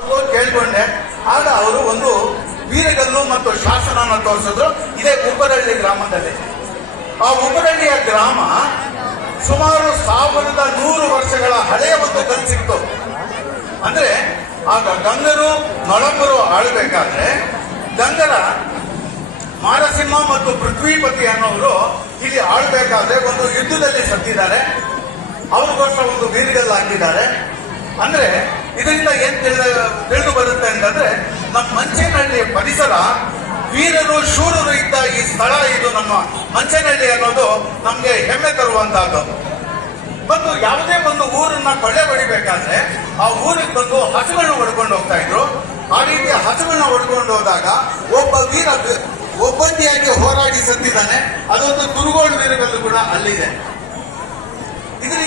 ಕೇಳ್ಕೊಂಡೆ. ಆಗ ಅವರು ಒಂದು ವೀರಗಲ್ಲು ಮತ್ತು ಶಾಸನನ ತೋರಿಸಿದ್ರು. ಇದೇ ಉಪರಳ್ಳಿ ಗ್ರಾಮದಲ್ಲಿ. ಆ ಉಬ್ಬರಳ್ಳಿಯ ಗ್ರಾಮ ಸುಮಾರು ಸಾವಿರದ ನೂರು ವರ್ಷಗಳ ಹಳೆಯ ಒಂದು ಕಲ್ ಸಿಕ್ತು. ಅಂದ್ರೆ ಆಗ ಗಂಗರು ನಳಂಬರು ಆಳ್ಬೇಕಾದ್ರೆ ಗಂಗರ ಮಾರಸಿಂಹ ಮತ್ತು ಪೃಥ್ವಿಪತಿ ಅನ್ನೋರು ಇಲ್ಲಿ ಆಳ್ಬೇಕಾದ್ರೆ ಒಂದು ಯುದ್ಧದಲ್ಲಿ ಸತ್ತಿದ್ದಾರೆ. ಅವ್ರಿಗೋಸ್ಕರ ಒಂದು ವೀರಗಲ್ಲು ಹಾಕಿದ್ದಾರೆ. ಅಂದ್ರೆ ಇದರಿಂದ ಏನ್ ತಿಳಿದ ಬರುತ್ತೆ ಅಂತಂದ್ರೆ, ನಮ್ಮ ಮಂಚೇನಹಳ್ಳಿ ಪರಿಸರ, ವೀರರು, ಶೂರರು ಇದ್ದ ಈ ಸ್ಥಳ ಇದು ನಮ್ಮ ಮಂಚೇನಹಳ್ಳಿ ಅನ್ನೋದು ನಮ್ಗೆ ಹೆಮ್ಮೆ ತರುವಂತಹದ್ದು. ಮತ್ತು ಯಾವುದೇ ಒಂದು ಊರನ್ನ ಕೊಳ್ಳೆ ಹೊಡಿಬೇಕಾದ್ರೆ ಆ ಊರಿಗೆ ಬಂದು ಹಸುಗಳನ್ನ ಹೊಡ್ಕೊಂಡು ಹೋಗ್ತಾ ಇದ್ರು. ಆ ರೀತಿ ಹಸುಗಳನ್ನ ಹೊಡ್ಕೊಂಡು ಹೋದಾಗ ಒಬ್ಬ ವೀರ ಒಬ್ಬಂದಿಯಾಗಿ ಹೋರಾಡಿ ಸತ್ತಿದ್ದಾನೆ. ಅದೊಂದು ದುರ್ಗೋಳ ವೀರಗಲ್ಲು ಕೂಡ ಅಲ್ಲಿದೆ.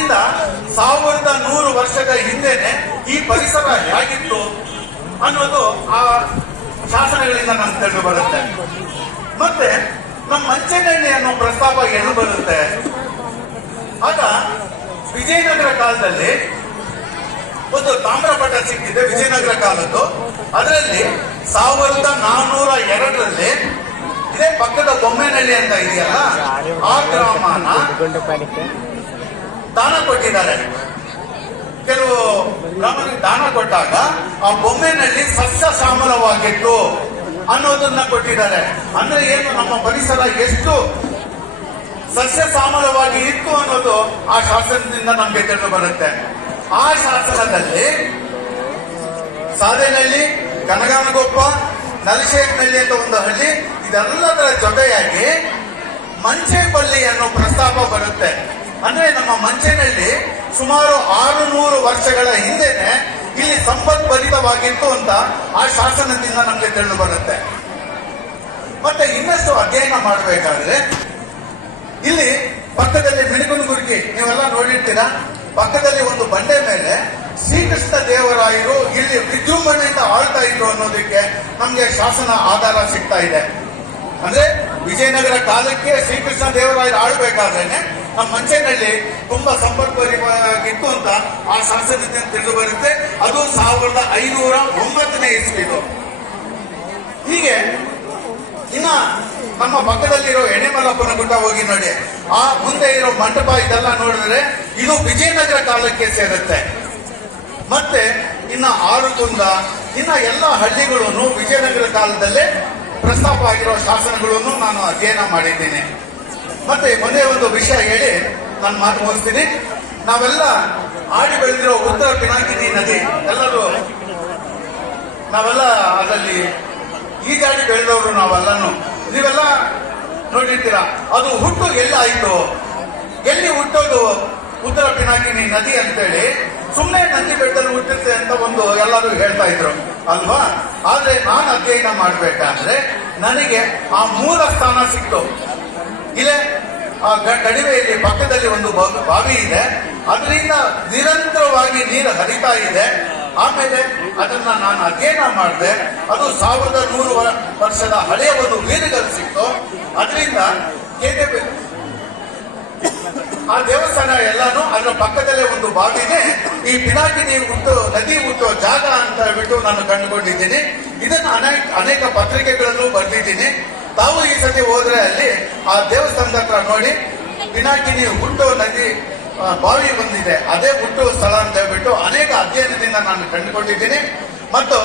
ಇದರಿಂದ ಸಾವಿರದ ನೂರು ವರ್ಷದ ಹಿಂದೆನೆ ಈ ಪರಿಸರ ಹೇಗಿತ್ತು ಅನ್ನೋದು ಆ ಶಾಸನಗಳಿಂದ ನಮ್ಗೆ ತಿಳಿದು ಬರುತ್ತೆ. ಮತ್ತೆ ನಮ್ಮ ಮಂಚೇನಹಳ್ಳಿ ಅನ್ನೋ ಪ್ರಸ್ತಾಪ ಎಲ್ಲಿ ಬರುತ್ತೆ? ಆಗ ವಿಜಯನಗರ ಕಾಲದಲ್ಲಿ ಒಂದು ತಾಮ್ರಪಟ ಸಿಕ್ಕಿದೆ, ವಿಜಯನಗರ ಕಾಲದ್ದು. ಅದರಲ್ಲಿ ಸಾವಿರದ ನಾನ್ನೂರ ಎರಡರಲ್ಲಿ ಇದೇ ಪಕ್ಕದ ಬೊಮ್ಮೆನಹಳ್ಳಿ ಅಂತ ಇದೆಯಲ್ಲ, ಆ ಗ್ರಾಮನ ಕೊಟ್ಟಿದ್ದಾರೆ. ಕೆಲವು ಬ್ರಾಹ್ಮಣರಿಗೆ ದಾನ ಕೊಟ್ಟಾಗ ಆ ಬೊಮ್ಮೆನಲ್ಲಿ ಸಸ್ಯ ಸಾಮಲವಾಗಿತ್ತು ಅನ್ನೋದನ್ನ ಕೊಟ್ಟಿದ್ದಾರೆ. ಅಂದ್ರೆ ಏನು, ನಮ್ಮ ಪರಿಸರ ಎಷ್ಟು ಸಸ್ಯ ಸಾಮಲವಾಗಿ ಇತ್ತು ಅನ್ನೋದು ಆ ಶಾಸನದಿಂದ ನಮ್ಗೆ ತಿಳಿದು ಬರುತ್ತೆ. ಆ ಶಾಸನದಲ್ಲಿ ಸಾದೇನಹಳ್ಳಿ ಕನಗಾನಗೊಪ್ಪ ನಲಶೇಖನಹಳ್ಳಿ ಅಂತ ಒಂದು ಹಳ್ಳಿ, ಇದೆಲ್ಲದರ ಜೊತೆಯಾಗಿ ಮಂಚೇಪಲ್ಲಿ ಅನ್ನೋ ಪ್ರಸ್ತಾಪ ಬರುತ್ತೆ. ಅಂದ್ರೆ ನಮ್ಮ ಮಂಚೇನಹಳ್ಳಿ ಸುಮಾರು ಆರು ನೂರು ವರ್ಷಗಳ ಹಿಂದೆನೆ ಇಲ್ಲಿ ಸಂಪತ್ಭರಿತವಾಗಿತ್ತು ಅಂತ ಆ ಶಾಸನದಿಂದ ನಮಗೆ ತಿಳಿದು ಬರುತ್ತೆ. ಮತ್ತೆ ಇನ್ನಷ್ಟು ಅಧ್ಯಯನ ಮಾಡಬೇಕಾದ್ರೆ, ಇಲ್ಲಿ ಪಕ್ಕದಲ್ಲಿ ಮಿಣಗುನಗುರ್ಗಿ ನೀವೆಲ್ಲ ನೋಡಿರ್ತೀರಾ? ಪಕ್ಕದಲ್ಲಿ ಒಂದು ಬಂಡೆ ಮೇಲೆ ಶ್ರೀಕೃಷ್ಣ ದೇವರಾಯರು ಇಲ್ಲಿ ವಿಜೃಂಭಣೆಯಿಂದ ಆಳ್ತಾ ಇದ್ರು ಅನ್ನೋದಕ್ಕೆ ನಮ್ಗೆ ಶಾಸನ ಆಧಾರ ಸಿಗ್ತಾ ಇದೆ. ಅಂದ್ರೆ ವಿಜಯನಗರ ಕಾಲಕ್ಕೆ ಶ್ರೀಕೃಷ್ಣ ದೇವರಾಯರು ಆಳ್ಬೇಕಾದ್ರೇನೆ ನಮ್ಮ ಮಂಚೇನಹಳ್ಳಿ ತುಂಬಾ ಸಂಪರ್ಕವಾಗಿತ್ತು ಅಂತ ಆ ಶಾಸನದಿಂದ ತಿಳಿದು ಬರುತ್ತೆ. ಅದು ಸಾವಿರದ ಐನೂರ ಒಂಬತ್ತನೇ ಇಸ್ವಿದು ಹೀಗೆ ಇನ್ನ ನಮ್ಮ ಪಕ್ಕದಲ್ಲಿರೋ ಎಣೆಮಲಪ್ಪನ ಗುಡ್ಡ ಹೋಗಿ ನೋಡಿ. ಆ ಮುಂದೆ ಇರೋ ಮಂಟಪ ಇದೆಲ್ಲ ನೋಡಿದ್ರೆ ಇದು ವಿಜಯನಗರ ಕಾಲಕ್ಕೆ ಸೇರುತ್ತೆ. ಮತ್ತೆ ಇನ್ನ ಆರುಕುಂದ ಇನ್ನ ಎಲ್ಲ ಹಳ್ಳಿಗಳನ್ನು ವಿಜಯನಗರ ಕಾಲದಲ್ಲೇ ಪ್ರಸ್ತಾಪ ಆಗಿರೋ ಶಾಸನಗಳನ್ನು ನಾನು ಅಧ್ಯಯನ ಮಾಡಿದ್ದೀನಿ. ಮತ್ತೆ ಒಂದೇ ಒಂದು ವಿಷಯ ಹೇಳಿ ನಾನು ಮಾತು ಮುಗಿಸ್ತೀನಿ. ನಾವೆಲ್ಲ ಆಡಿ ಬೆಳೆದಿರೋ ಉತ್ತರ ಪಿನಾಕಿನಿ ನದಿ, ಎಲ್ಲರೂ ನಾವೆಲ್ಲ ಅದರಲ್ಲಿ ಈಗಾಡಿ ಬೆಳೆದವರು ನಾವೆಲ್ಲನು. ನೀವೆಲ್ಲ ನೋಡಿರ್ತೀರಾ, ಅದು ಹುಟ್ಟು ಎಲ್ಲಿ ಆಯ್ತು? ಎಲ್ಲಿ ಹುಟ್ಟೋದು ಉತ್ತರ ಪಿನಾಕಿನಿ ನದಿ ಅಂತೇಳಿ? ಸುಮ್ಮನೆ ನಂದಿ ಬೆಟ್ಟದಲ್ಲಿ ಹುಟ್ಟುತ್ತೆ ಅಂತ ಒಂದು ಎಲ್ಲರೂ ಹೇಳ್ತಾ ಇದ್ರು, ಅಲ್ವಾ? ಆದ್ರೆ ನಾನು ಅಧ್ಯಯನ ಮಾಡ್ಬೇಕಾದ್ರೆ ನನಗೆ ಆ ಮೂಲ ಸ್ಥಾನ ಸಿಕ್ತು. ಇಲ್ಲೇ ಆ ಕಣಿವೆಯಲ್ಲಿ ಪಕ್ಕದಲ್ಲಿ ಒಂದು ಬಾವಿ ಇದೆ. ಅದರಿಂದ ನಿರಂತರವಾಗಿ ನೀರು ಹರಿತಾ ಇದೆ. ಆಮೇಲೆ ಅದನ್ನ ನಾನು ಅಧ್ಯಯನ ಮಾಡಿದೆ. ಅದು ಸಾವಿರದ ನೂರು ವರ- ವರ್ಷದ ಹಳೆಯ ಒಂದು ವೀರಗಳು ಸಿಕ್ತು. ಅದರಿಂದ ಆ ದೇವಸ್ಥಾನ ಎಲ್ಲಾನು ಅದರ ಪಕ್ಕದಲ್ಲೇ ಒಂದು ಬಾವಿದೆ ಈ ಪಿಲಾಕಿನಿ ಹುಟ್ಟು ನದಿ ಹುಟ್ಟೋ ಜಾಗ ಅಂತ ಹೇಳ್ಬಿಟ್ಟು ನಾನು ಕಂಡುಕೊಂಡಿದ್ದೀನಿ. ಇದನ್ನು ಅನೇಕ ಅನೇಕ ಪತ್ರಿಕೆಗಳಲ್ಲೂ ಬರೆದಿದ್ದೀನಿ. ತಾವು ಈ ಸತಿ ಹೋದ್ರೆ ಅಲ್ಲಿ ಆ ದೇವಸ್ಥಾನದ ಹತ್ರ ನೋಡಿ ಪಿನಾಕಿನಿ ಹುಟ್ಟೋ ನದಿ ಬಾವಿ ಬಂದಿದೆ. ಅದೇ ಹುಟ್ಟುವ ಸ್ಥಳ ಅಂತ ಹೇಳ್ಬಿಟ್ಟು ಅನೇಕ ಅಧ್ಯಯನದಿಂದ ನಾನು ಕಂಡುಕೊಂಡಿದ್ದೀನಿ. ಮತ್ತು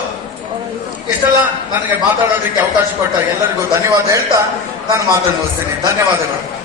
ಇಷ್ಟೆಲ್ಲ ನನಗೆ ಮಾತಾಡೋದಕ್ಕೆ ಅವಕಾಶ ಕೊಟ್ಟ ಎಲ್ಲರಿಗೂ ಧನ್ಯವಾದ ಹೇಳ್ತಾ ನಾನು ಮಾತನ್ನು ಧನ್ಯವಾದಗಳು.